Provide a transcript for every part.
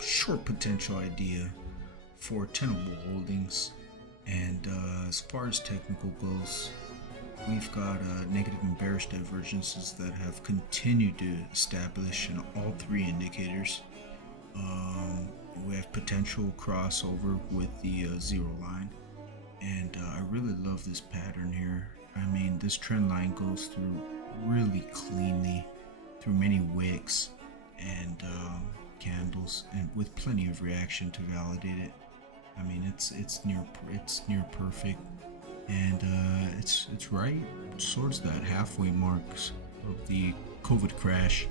short potential idea for tenable holdings. And as far as technical goes, we've got negative and bearish divergences that have continued to establish in all three indicators. We have potential crossover with the zero line, and I really love this pattern here. I mean, this trend line goes through really cleanly through many wicks and candles, and with plenty of reaction to validate it. I mean, it's near perfect, and it's right towards that halfway marks of the COVID crash.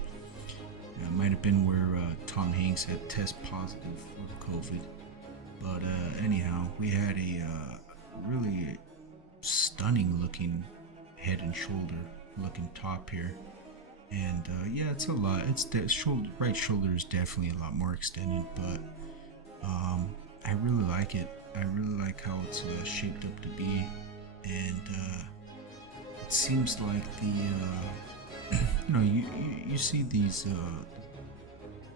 It might have been where Tom Hanks had test positive for COVID, but anyhow, we had a really stunning looking head and shoulder looking top here, and yeah, it's a lot. Right shoulder is definitely a lot more extended, but I really like it. I really like how it's shaped up to be, and it seems like the you see these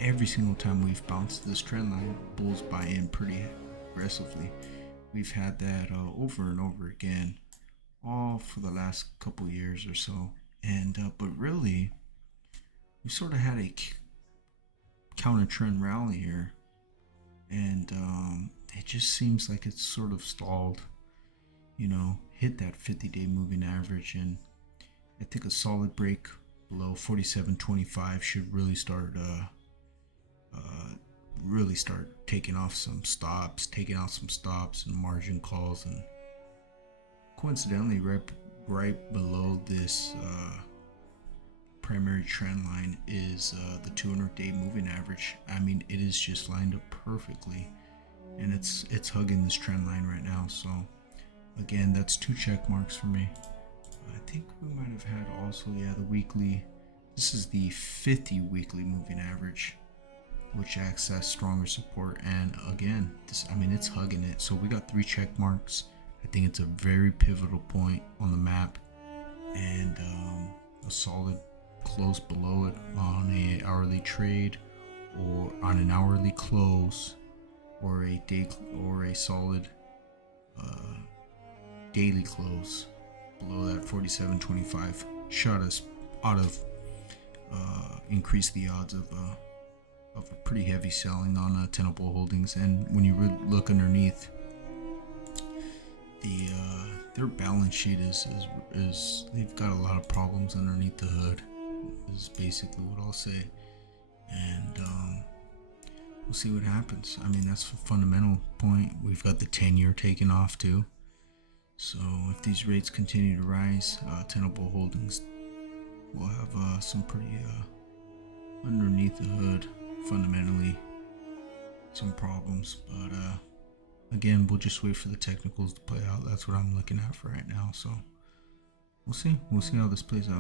every single time we've bounced this trend line, bulls buy in pretty aggressively. We've had that over and over again, all for the last couple years or so, and but really, we sort of had a counter trend rally here, and it just seems like it's sort of stalled. Hit that 50-day moving average, and I think a solid break below 47.25 should really start taking out some stops and margin calls. And coincidentally, right below this primary trend line is the 200-day moving average. I mean, it is just lined up perfectly, and it's hugging this trend line right now. So again, that's 2 check marks for me. I think we might have had also, the weekly. This is the 50 weekly moving average, which acts as stronger support. And again, it's hugging it. So we got 3 check marks. I think it's a very pivotal point on the map, and a solid close below it on a hourly trade, or on an hourly close, or a day, or a solid daily close below that 47.25 shot us out of increase the odds of a pretty heavy selling on tenable holdings. And when you look underneath, their balance sheet is they've got a lot of problems underneath the hood, is basically what I'll say. And we'll see what happens. I mean, that's a fundamental point. We've got the 10-year taken off too. So if these rates continue to rise, tenable holdings will have some pretty underneath the hood, fundamentally, some problems. But again, we'll just wait for the technicals to play out. That's what I'm looking at for right now. So we'll see how this plays out.